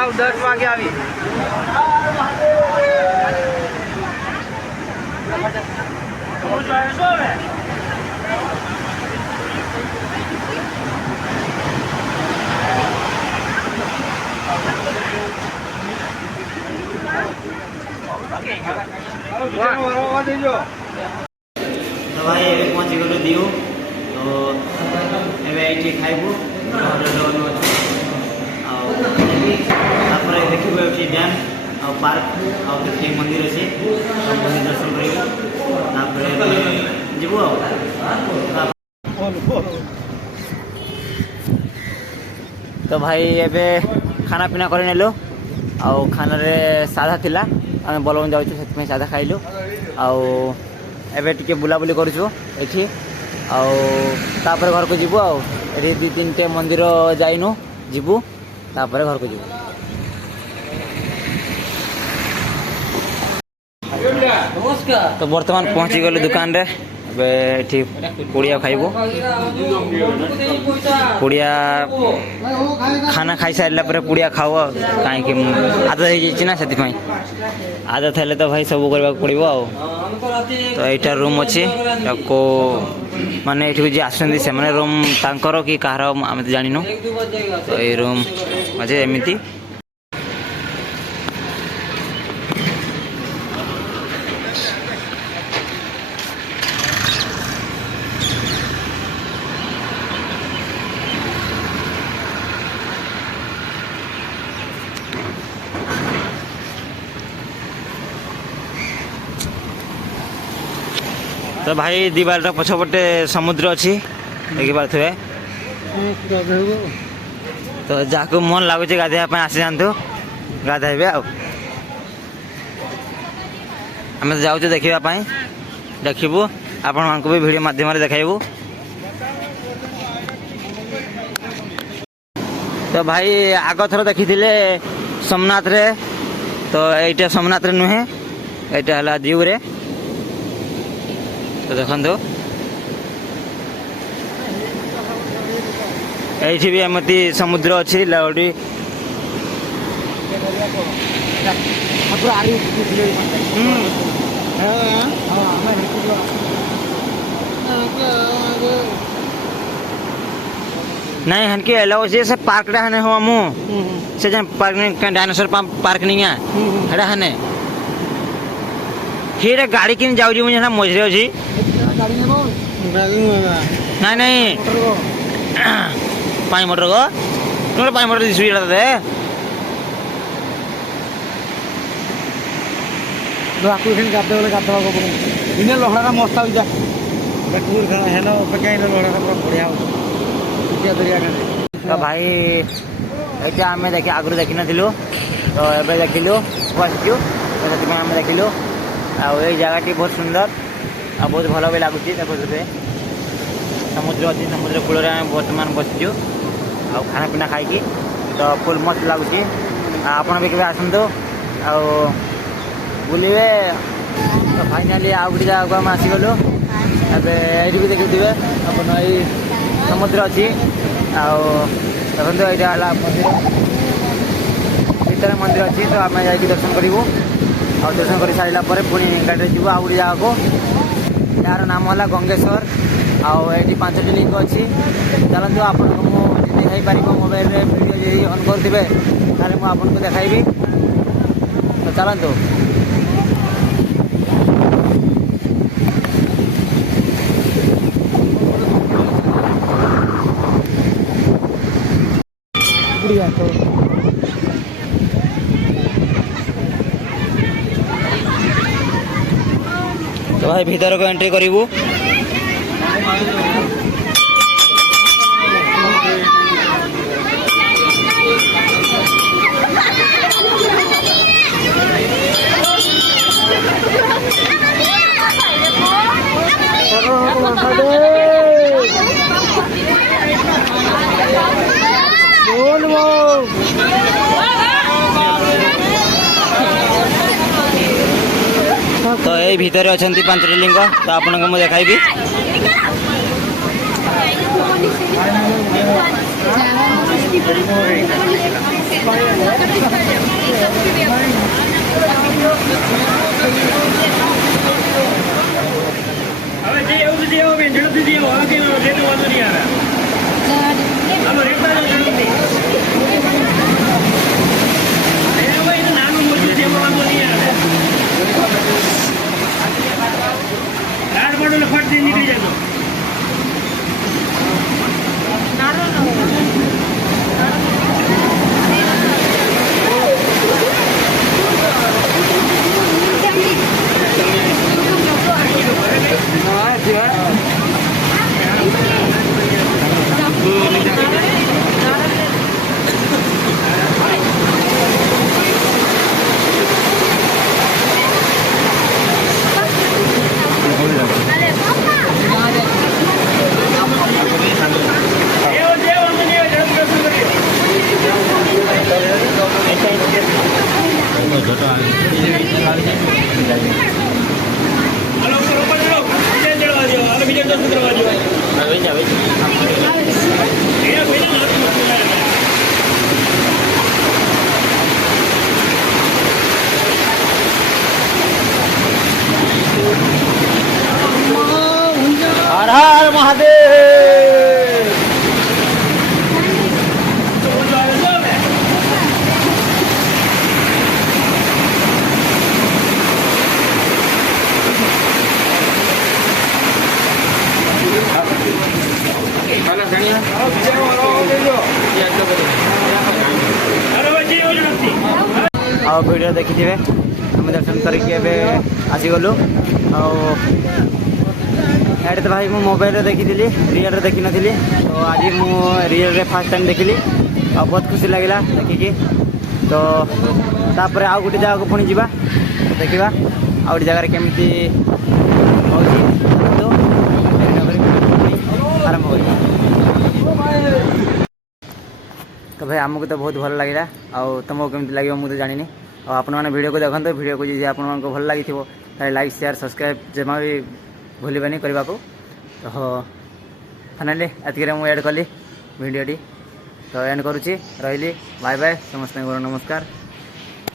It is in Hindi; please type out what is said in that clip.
9-10 વાગે આવી तो भाई ए पहुँची गलु दिउ तो एवं खाइबू देखिए डैम आ पार्क आगे मंदिर अच्छे मंदिर दर्शन कर जीवु तो भाई एबे खाना पीना कर नेलु आ खाना रे साधा थिला आम बलवन जाऊँ से साधा खाइलु आबे टिके बुलाबुली करूँ ये आपर घर को जीवु आए 2-3 मंदिर जाइनु जीवु तापर घर को जीवु तो बर्तमान पहुँची गलु दुकान रे ये पुड़िया खाइबू पुड़िया खाना खाई सारा पर पुड़िया खाओ कहीं आदत हो आदत है तो भाई सब करने पड़ो तो यहाँ रूम अच्छी को माने ये जी आसुँच से रूम तांकर कि कहार आम तो जानिनु तो ये रूम अच्छे एमती तो भाई दीवार पछपटे समुद्र अच्छी देखी पारे तो जहाँ मन लगुच गाधेप आसी जातु गाधे आम तो जाऊँ देखापी देखू आपण मानक भी वीडियो माध्यम देखाइबू तो भाई आग थर देखी सोमनाथ रे तो यहाँ सोमनाथ रे नुहे यहाँ दीव रे तो देखो ये भी एमती समुद्र अच्छी लहड़ी नहीं हनके अलाउ से पार्क हने हो मु से पार्क डायनासोर पार्क नहीं है हने फिर गाड़ी किन जाऊँ मुझे मझे अच्छी नहीं नहीं पानी मोटर को तुम पानी मोटर सुविधा दे लहड़ा मस्त है ना बढ़िया तो भाई ये आम देखिए आगु देखी नु तो ये देखिलु बसचु आम देखिलु आई जगह बहुत सुंदर आ बहुत भल भी लगुच समुद्र अच्छी समुद्र कूल बर्तमान बसचु आ खाना पीना खाई तो फुल मस्त लगुच आपण भी कभी आसतु आ बुलवे तो फाइनाली आउ गोटे जगह आम आसीगलु ये भी देखुए अपन ये समुद्र अच्छी देखो यहाँ मंदिर भीतर मंदिर अच्छी तो आम जा दर्शन करूँ और दर्शन कर सारा पुणी गाड़ी जीव आउ गोटे जगह को यार नाम है गंगेश्वर आठी 5टी लिंग अच्छी चलते आपको देखा पार मोबाइल वीडियो ऑन करेंगे ताले मुझे देखी तो चलतु तो भाई भीतर को एंट्री करूँ तो ये भीतर अच्छा 5टी लिंग तो आपको मुझे देखाइबी હવે જે એવું છે એવું બેન ઝડપથી જે હોય કે રેટ વાંધો નહીં આવે હાલો રેટ માં ઝડપથી નાનું મોટું છે એમાં વાંધો નહીં આવે લાડ પડો ફટથી નીકળી જતો હર હર મહાદેવ ଆଉ ଭିଡ଼ିଓ ଦେଖିଥିବେ ଆମେ ଦର୍ଶନ କରିକି ଏବେ ଆସିଗଲୁ ଆଉ ଏଇଠି ତ ଭାଇ ମୁଁ ମୋବାଇଲରେ ଦେଖିଥିଲି ରିଅଲରେ ଦେଖିନଥିଲି ତ ଆଜି ମୁଁ ରିଅଲରେ ଫାର୍ଷ୍ଟ ଟାଇମ୍ ଦେଖିଲି ଆଉ ବହୁତ ଖୁସି ଲାଗିଲା ଦେଖିକି ତ ତାପରେ ଆଉ ଗୋଟେ ଜାଗାକୁ ପୁଣି ଯିବା ଦେଖିବା ଆଉ ଗୋଟେ ଜାଗାରେ କେମିତି ହେଉଛି ଆରମ୍ଭ କରିବା ତ ଭାଇ ଆମକୁ ତ ବହୁତ ଭଲ ଲାଗିଲା ଆଉ ତୁମକୁ କେମିତି ଲାଗିବ ମୁଁ ତ ଜାଣିନି ଆଉ ଆପଣମାନେ ଭିଡ଼ିଓକୁ ଦେଖନ୍ତୁ ଭିଡ଼ିଓକୁ ଯଦି ଆପଣମାନଙ୍କୁ ଭଲ ଲାଗିଥିବ ତାହେଲେ ଲାଇକ୍ ସେୟାର ସବସ୍କ୍ରାଇବ୍ ଜମା ବି ଭୁଲିବେନି କରିବାକୁ ତ ଫାଇନାଲି ଏତିକିରେ ମୁଁ ଏଡ଼୍ କଲି ଭିଡ଼ିଓଟି ତ ଏଣ୍ଡ କରୁଛି ରହିଲି ବାଏ ବାଏ ସମସ୍ତଙ୍କୁ ନମସ୍କାର।